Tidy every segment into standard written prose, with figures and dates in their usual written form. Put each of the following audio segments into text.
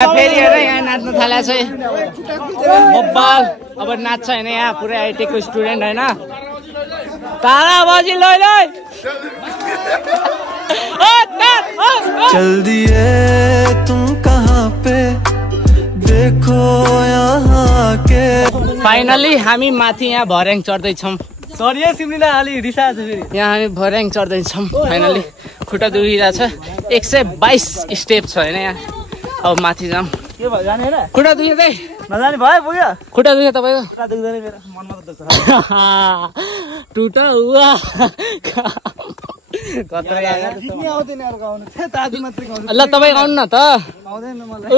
फेरि हेर यहाँ नाच्न थाले छ बब्बाल अब नाच्छ हैन यहाँ पुरै आइटेक को स्टुडेन्ट हैन तारा बजी लइ लइ चल दिए तुम कहाँ पे देखो यहाँ के फाइनली हामी माथि यहाँ भर्याङ चढ्दै छौं सरी है सिमलिना अलि रिसा छ फेरि यहाँ हामी भर्याङ चढ्दै छौं फाइनली खुट्टा दुखिरा छ 122 स्टेप छ हैन यहाँ अब माथि जाम के भयो जाने हैन खुट्टा दुख्दै नजाने भयो पुग्यो खुट्टा दुख्यो तपाईको खुट्टा दुख्दैन मेरो मन मात्र दुख्छ टुटा हुआ कत्रै जित्ने आउँदैन यार गाउन थे दादी मात्र गाउँछ ल तपाई गाउनु न त आउँदैन मलाई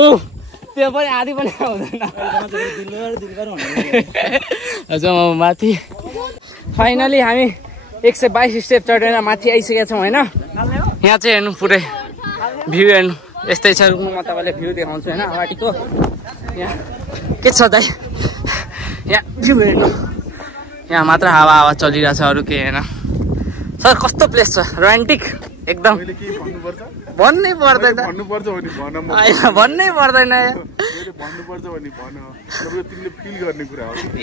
त्यो पनि आधी पनि आउँदैन दिलबर भन्नु अझ म माथि फाइनली हामी 122 स्टेप चढेर माथि आइसकेका छौं हैन यहाँ चाहिँ हेर्नु पुरै भ्यू हेर्नु यस्तै छ रुममा तपाईलाई भ्यू देखाउँछु हैन अगाडिको यहाँ के छ दाइ यहाँ भ्यू हेर्नु यहाँ मात्र हावा हावा चलिरहेछ अरु के हैन सर कस्तो प्लेस छ रोमान्टिक एकदम भन्नै पर्दैन भन्नै पर्दैन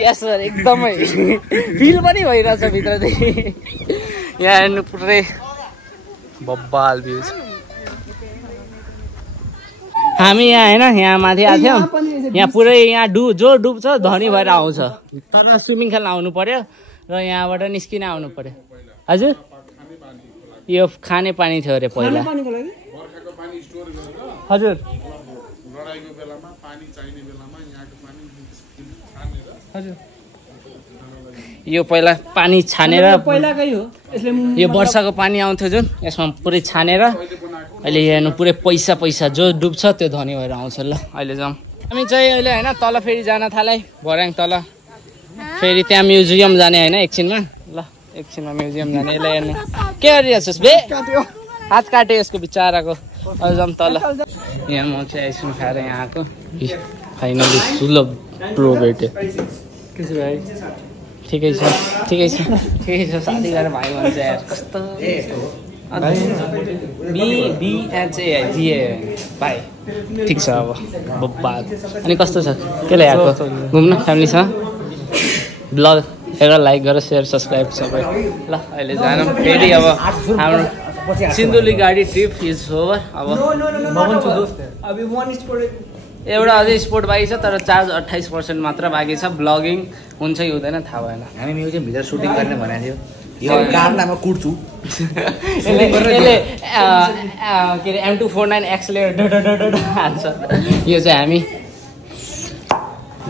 यस सर एकदमै फिल पनि भइरहेछ भित्रदेखि यहाँ हेर्नु पुरै बब्बाल भ्यू छ हामी यहाँ हैन यहाँ माथि आथ्यौं यहाँ पुरै यहाँ जो डुब्छ धनी भएर आउँछ तर स्विमिङ खेल्न आउनु पर्यो र यहाँबाट निस्किन आउनु पर्यो हजुर यो खाने पानी थियो रे पहिला हजुर यो पहिला पानी छानेर पहिलाकै हो यसले यो वर्षाको पानी आउँथ्यो जुन यसमा पुरै छानेर अहिले हेर्नु पुरै पैसा पैसा जो डुब्छ त्यो धनी भएर आउँछ ल अहिले जाउँ हामी चाहिँ अहिले हैन तल फेरि जान थाले भर्याङ तल फेरि त्यहाँ म्युजियम जाने हैन एकछिनमा ल एकछिनमा म्युजियम जाने यसलाई हेर्नु के गरिरहेछस् बे हात काटे यसको बिचाराको अब जाउँ तल यहाँ म चाहिँ आइसक्रिम खाएर यहाँ आएको फाइनली सुलभ प्रो भेटे ठिकै छ ठिकै छ ठिकै छ साथी गरेर भाइ भन्छ यार कस्तो भाइ ठिक छ अब बब्बाल अनि कस्तो छ के ल्याएको घुम्न फ्यामिलीसँग ब्लग हेर लाइक गर सेयर सब्सक्राइब सबै ल अहिले जानु फेरि अब हाम्रो सिन्धुली गाडी ट्रिप इज ओभर अब एउटा अझै स्पोर्ट बाँकी छ तर चार्ज 28% मात्र बाँकी छ ब्लगिङ हुन्छ कि हुँदैन थाहा भएन हामी म्युजियम भित्र सुटिङ गर्ने भनेको थियो यो कारलाई म कुट्छु यसले के अरे M249 एक्सलेटर हान्छ यो चाहिँ हामी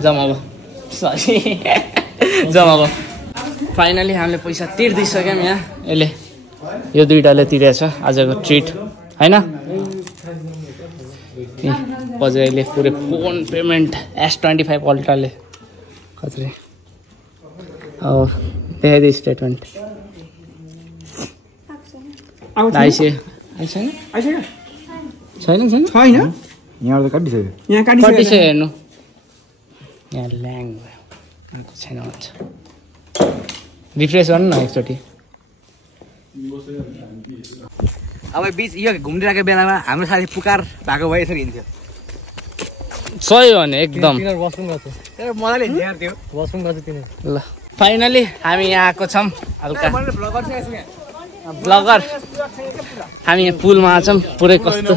जाउँ अब सरी जाउँ अब फाइनली हामीले पैसा तिर्दिसक्यौँ यहाँ यसले यो दुईटाले तिरेछ आजको ट्रिट हैन बजाइले पुरै फोन पेमेन्ट S25 अल्ट्राले कति अब देखाइदिए स्टेटमेन्ट छैन यहाँ त काटिसक्यो यहाँ कतिसक्यो हेर्नु यहाँ ल्याङ भयो आएको छैन भन्छ रिफ्रेस गर्नु न एकचोटि अब बिच यो घुमिरहेको बेलामा हाम्रो साथी पुकार भएको भए यसरी हिँड्थ्यो सही हो नि एकदम मजाले हिँड्थ्यो ल फाइनली हामी यहाँ आएको छौँ हल्का ब्लगर हामी यहाँ पुलमा छौँ पुरै कस्तो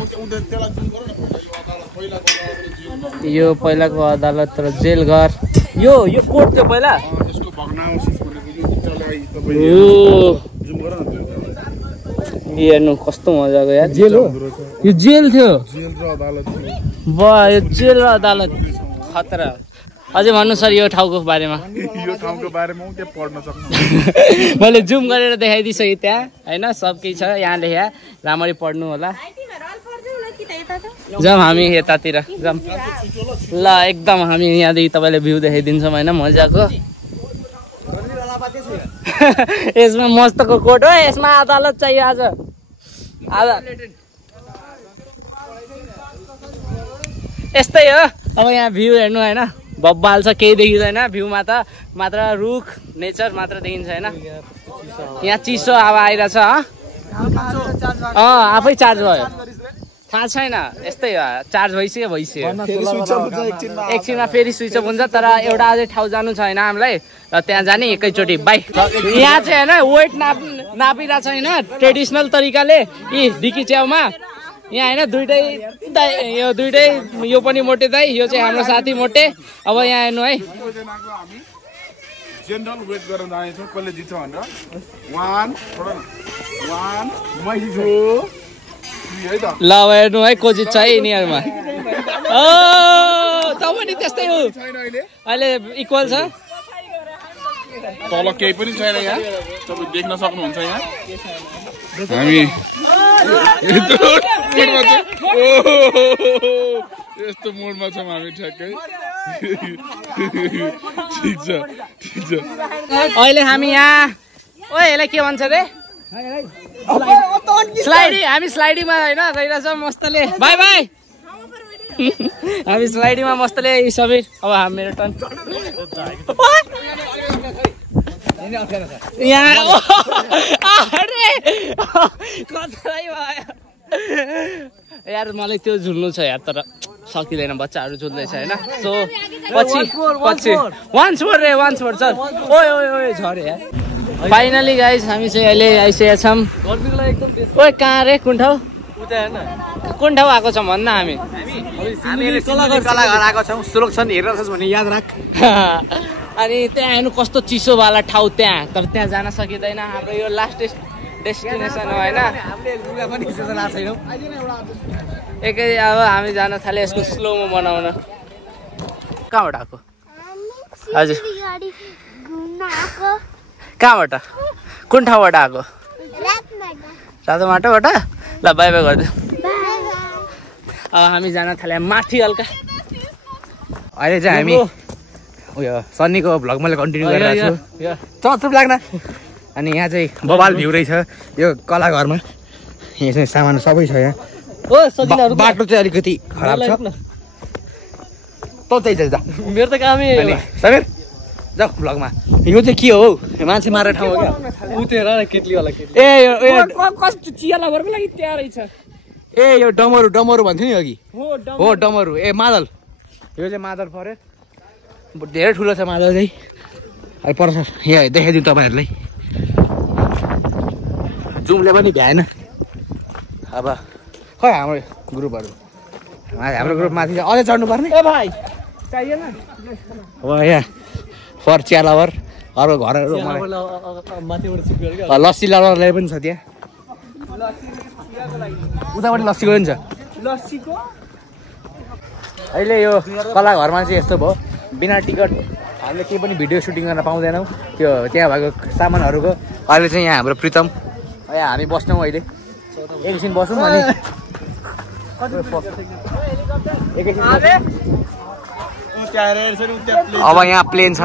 यो पहिलाको अदालत र जेल घर यो कोर्ट थियो पहिला हेर्नु कस्तो मजाको यार जेल हो यो जेल थियो यो जेल र अदालत खतरा अझै भन्नु सर यो ठाउँको बारेमा मैले जुम गरेर देखाइदिइसकेँ त्यहाँ होइन सब केही छ यहाँ लेखा राम्ररी पढ्नु होला जाउँ हामी यतातिर जाउँ ल एकदम हामी यहाँदेखि तपाईँलाई भ्यू देखाइदिन्छौँ होइन मजाको यसमा मस्तको कोट हो यसमा अदालत चाहियो आज यस्तै हो अब यहाँ भ्यू हेर्नु होइन बब्बाल छ केही देखिँदैन भ्यूमा त मात्र रुख नेचर मात्र देखिन्छ होइन यहाँ चिसो हावा आइरहेछ आफै चार्ज भयो थाहा छैन यस्तै चार्ज भइसक्यो एकछिनमा फेरि स्विच अफ हुन्छ तर एउटा अझै ठाउँ जानु छ होइन हामीलाई र त्यहाँ जाने एकैचोटि बाइक यहाँ चाहिँ होइन वेट नापिरहेको छ होइन ट्रेडिसनल तरिकाले यी डिकी च्याउमा यहाँ होइन दुइटै यो पनि मोटे दाइ यो चाहिँ हाम्रो साथी मोटे अब यहाँ हेर्नु है जनरल वेट गर्न जानेछौँ कसले जित्छ भनेर 1 2 ल हेर्नु है को जित्छ है यिनीहरूमा त पनि त्यस्तै हो अहिले इक्वल छ तल केही पनि छैन यहाँ तपाईँ देख्न सक्नुहुन्छ यहाँ हामी यस्तो मोडमा छौँ हामी ठ्याक्कै ठिक छ अहिले हामी यहाँ ओए यसलाई के भन्छ रे स्लाइडी हामी स्लाइडीमा होइन गइरहेछौँ मस्तले बाई बाई हामी स्लाइडीमा मस्तले सबै अब मेरो टर्न यहाँ यार मलाई त्यो झुल्नु छ यार तर सकिँदैन बच्चाहरू झुल्दैछ होइन सो पछि वान्स मोर चल ओए झरे यार फाइनली गाइस हामी चाहिँ अहिले आइसकेका छौँ ओए कहाँ रे कुन ठाउँ आएको छौँ भन्न हामी कलाघर आएको छौँ सुरक्षण हेरेर छस् भने याद राख अनि त्यहाँ हेर्नु कस्तो चिसोवाला ठाउँ त्यहाँ तर त्यहाँ जान सकिँदैन हाम्रो यो लास्ट डेस्टिनेसन हो होइन एकै अब हामी जान थाल्यो यसको स्लोमो बनाउन कहाँबाट आएको हजुर कहाँबाट कुन ठाउँबाट आएको रातो माटोबाट ल बाई बाई गरिदिउँ अब हामी जान थाल्यौँ माथि हल्का अहिले चाहिँ हामी उयो सन्नीको भ्लग मैले कन्टिन्यू गरिरहेको छु चुप लाग्न अनि यहाँ चाहिँ बबाल भ्यू रहेछ यो कलाघरमा यहाँ चाहिँ सामान सबै छ यहाँ बाटो चाहिँ अलिकति खराब छ तँ चाहिँ जा मेरो त कामै समीर जाऊ भ्लगमा यो चाहिँ के हो मान्छे मारेर ठाउँ हो क्या ए कस्तो चिया लभरको लागि त्यहाँ रहेछ ए यो डमरू भन्थ्यो नि अघि हो डमरू ए मादल यो चाहिँ मादल पऱ्यो धेरै ठुलो छ मादल चाहिँ अहिले पर्छ यहाँ देखाइदिउँ तपाईँहरूलाई जुमले पनि भ्याएन अब खै हाम्रो ग्रुपहरू हाम्रो ग्रुप माथि अझै चढ्नु पर्ने ए भाइ चाहिएन अब यहाँ फर चिया लभर अर्को घरहरू लस्सी लभरलाई पनि छ त्यहाँ उतापट्टि लस्सीको पनि छ अहिले यो कलाघरमा चाहिँ यस्तो भयो बिना टिकट हामीले केही पनि भिडियो सुटिङ गर्न पाउँदैनौँ त्यो त्यहाँ भएको सामानहरूको अहिले चाहिँ यहाँ हाम्रो प्रितम यहाँ हामी बस्छौँ अहिले एकैछिन बसौँ अनि अब यहाँ प्लेन छ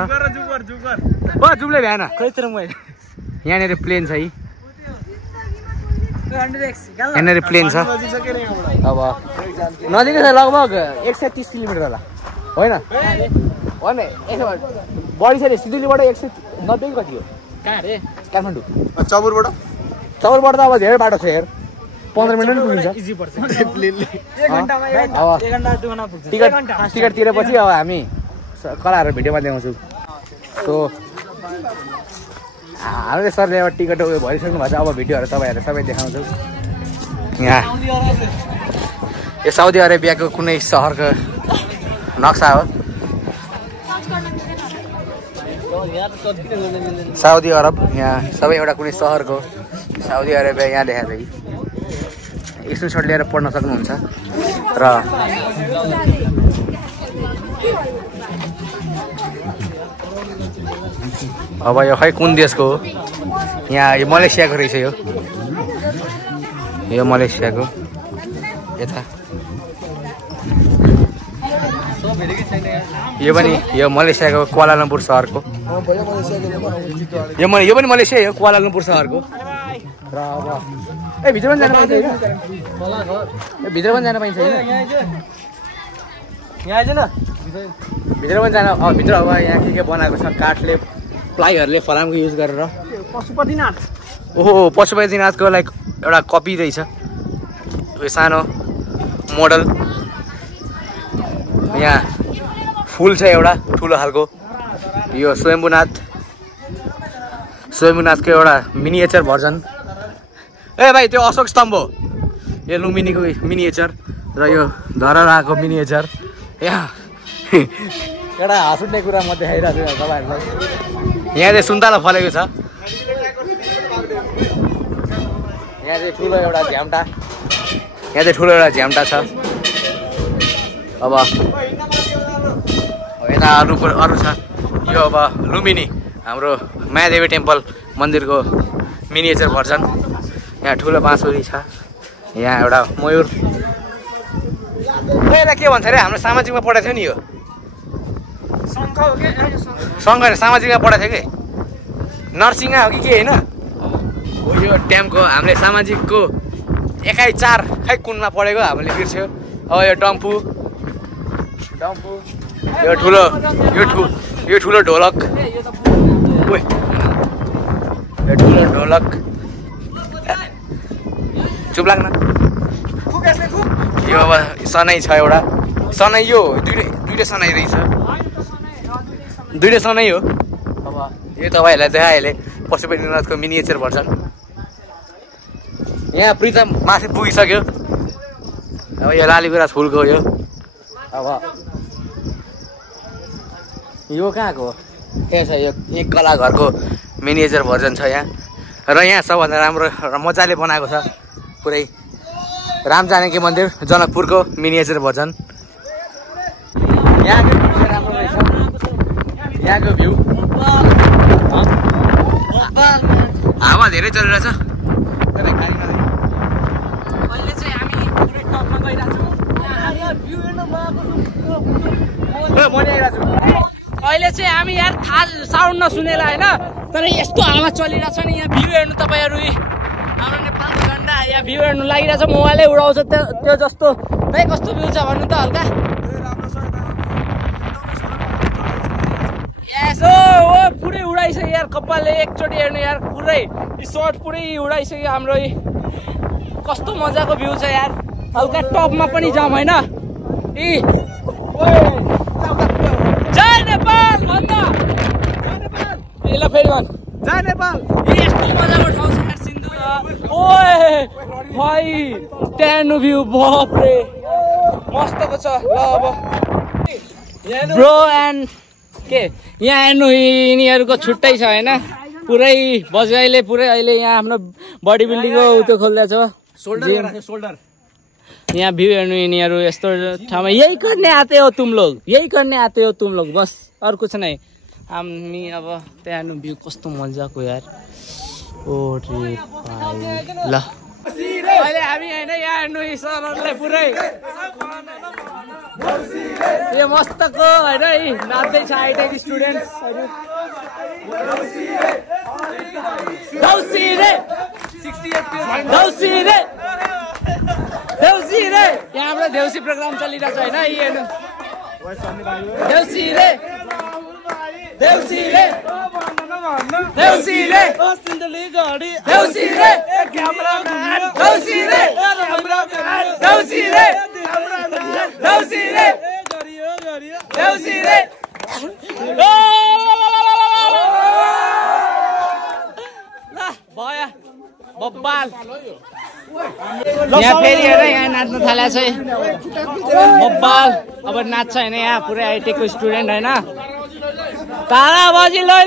जुम्ले भ्याएन यहाँनिर प्लेन छ है यहाँनिर प्लेन छ अब नजिकै छ लगभग 130 किलोमिटर होला होइन बढी छ नि सिधुलीबाट 190 कति हो कहाँ रे काठमाडौँ चौरबाट त अब धेरै बाटो छ हेर 15 मिनट पुग्छ टिकट तिरेपछि अब हामी कलाहरू भिडियोमा देखाउँछौँ सो हामीले सरले अब टिकट उयो भइसक्नु भएको छ अब भिडियोहरू तपाईँहरू सबै देखाउँछौँ यहाँ यो साउदी अरेबियाको कुनै सहरको नक्सा हो साउदी अरब यहाँ सबै एउटा कुनै सहरको साउदी अरेबिया यहाँ देखाएको छ कि स्क्रिनसट लिएर पढ्न सक्नुहुन्छ र अब यो खै कुन देशको हो यहाँ यो मलेसियाको रहेछ यो मलेसियाको यता यो मलेसियाको क्वालालम्पुर सहरको यो पनि मलेसिया हो क्वालालम्पुर सहरको र अब भित्र पनि जान पाइन्छ भित्र पनि जान पाइन्छ भित्र पनि जान भित्र अब यहाँ के बनाएको छ काठले प्लाईहरूले फलामको युज गरेर पशुपतिनाथ ओहो पशुपतिनाथको लाइक एउटा कपी रहेछ उयो सानो मोडल यहाँ फुल छ एउटा ठुलो खालको यो स्वयम्भूनाथको एउटा मिनिएचर भर्जन ए भाइ त्यो अशोक स्तम्भ हो यो लुम्बिनीको मिनिएचर र यो धरहराको मिनिएचर यहाँ एउटा हाँस उठ्ने कुरा म देखाइरहेको छु तपाईँहरूलाई यहाँ चाहिँ सुन्तला फलेको छ यहाँ चाहिँ ठुलो एउटा झ्याम्टा छ अब यता अरू छ यो अब लुम्बिनी हाम्रो मायादेवी टेम्पल मन्दिरको मिनिएचर भर्जन यहाँ ठुलो बाँसुरी छ यहाँ एउटा मयूर यसलाई के भन्छ अरे हाम्रो सामाजिकमा पढाएको थियो नि यो शङ्ख सामाजिकमा पढाएको थियो कि नरसिंह हो कि के होइन यो ट्याम्पको हामीले सामाजिकको एकाइ 4 खै कुनमा पढेको हामीले बिर्स्यो अब यो डम्फु यो ठुलो ढोलक चुप लाग्न यो अब सनाई छ एउटा सनाई यो दुईटै सनाई रहेछ दुईटै सनाई हो अब यो तपाईँहरूलाई देखाएँ पशुपतिनाथको मिनिएचर भर्जन यहाँ प्रितम माथि पुगिसक्यो अब यो लालीगुराँस फुलको यो अब यो कहाँको के छ यो कला घरको मिनिएचर भर्जन छ यहाँ र यहाँ सबभन्दा राम्रो र मजाले बनाएको छ पुरै राम जानकी मन्दिर जनकपुरको मिनिएचर भर्जन यहाँको राम्रो रहेछ यहाँको भ्यू हावा धेरै चलिरहेछ अहिले चाहिँ हामी यार थाहा साउन्ड नसुनेर होइन तर यस्तो हावा चलिरहेछ नि यहाँ भ्यू हेर्नु तपाईँहरू हाम्रो नेपालको झन्डा यहाँ भ्यू हेर्नु लागिरहेछ मोबाइलै उडाउँछ त्यो जस्तो खै कस्तो भ्यू छ भन्नु त हल्का यसो ओ पुरै उडाइसक्यो यार कपालले एकचोटि हेर्नु यार पुरै सर्ट पुरै उडाइसक्यो हाम्रो कस्तो मजाको भ्यू छ यार हल्का टपमा पनि जाउँ होइन जय नेपाल भन्दा ल फेरि भन् जय नेपाल यस्तो मजाको ठाउँ छ यार सिन्धु ओए भाइ ट्यानो भ्यू बाफरे मस्तको छ ल अब ब्रो एन्ड के यहाँ हेर्नु यिनीहरूको छुट्टै छ होइन पुरै बजाइले पुरै अहिले यहाँ हाम्रो बडी बिल्डिङको त्यो खोल्दैछ सोल्डर यहाँ भ्यू हेर्नु यिनीहरू यस्तो ठाउँमा यही करने आते हो तुम लोग बस अरू कुछ नै हामी अब त्यहाँ हेर्नु भ्यू कस्तो मजाको यार ओ रे भाइ ल अहिले हामी होइन यहाँ हेर्नु सरहरूले पुरै यो मस्तको होइन नाच्दैछ आइटेक स्टुडेन्ट्सहरू यहाँ हाम्रो देउसी प्रोग्राम चलिरहेछ होइन हेर्नु बब्बाल यहाँ फेरि हेर यहाँ नाच्न थालेको छ बब्बाल अब नाच्छ होइन यहाँ पुरै आइटेकको स्टुडेन्ट होइन तारा बजी लै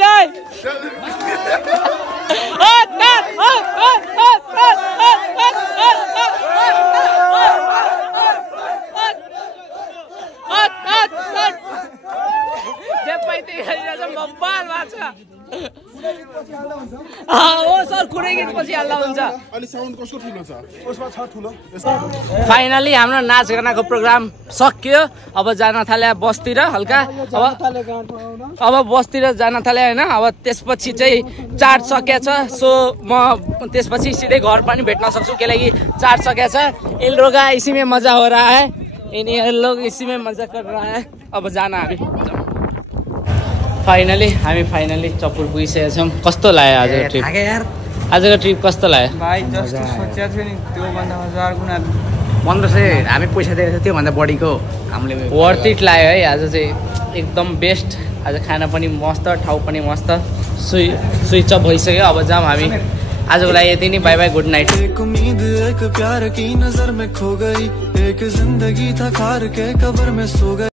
बब्बाल भएको छ सर कुनै गीत पछि हल्ला हुन्छ फाइनली हाम्रो नाचगानाको प्रोग्राम सकियो अब जान थाले बसतिर हल्का अब बसतिर जान थाले होइन अब त्यसपछि चाहिँ चार्ज सकिया छ सो म त्यसपछि सिधै घर पनि भेट्न सक्छु के लागि चार्ज सकिया छ इन लोग इसी में मजा हो रहा है इन लोग इसी में मजा कर रहा है अब जान हामी फाइनली चपुर पुगिसकेका छौँ कस्तो लाग्यो आजको ट्रिप आजको ट्रिप कस्तो लाग्यो भाइ जस्तो सोचेको थियो नि त्योभन्दा 1000 गुणा 1500 हामी पैसा दिएको थियो त्योभन्दा बढीको हामीले वर्थ इट लाग्यो है। आज चाहिँ एकदम बेस्ट। आज खाना पनि मस्त, ठाउँ पनि मस्त। स्विच अफ भइसक्यो। अब जाऊँ हामी। आजको लागि यति नै। By by, good night. एक उम्मीद एक प्यार की नजर में खो गई, एक जिंदगी था खार के कब्र में सो गई।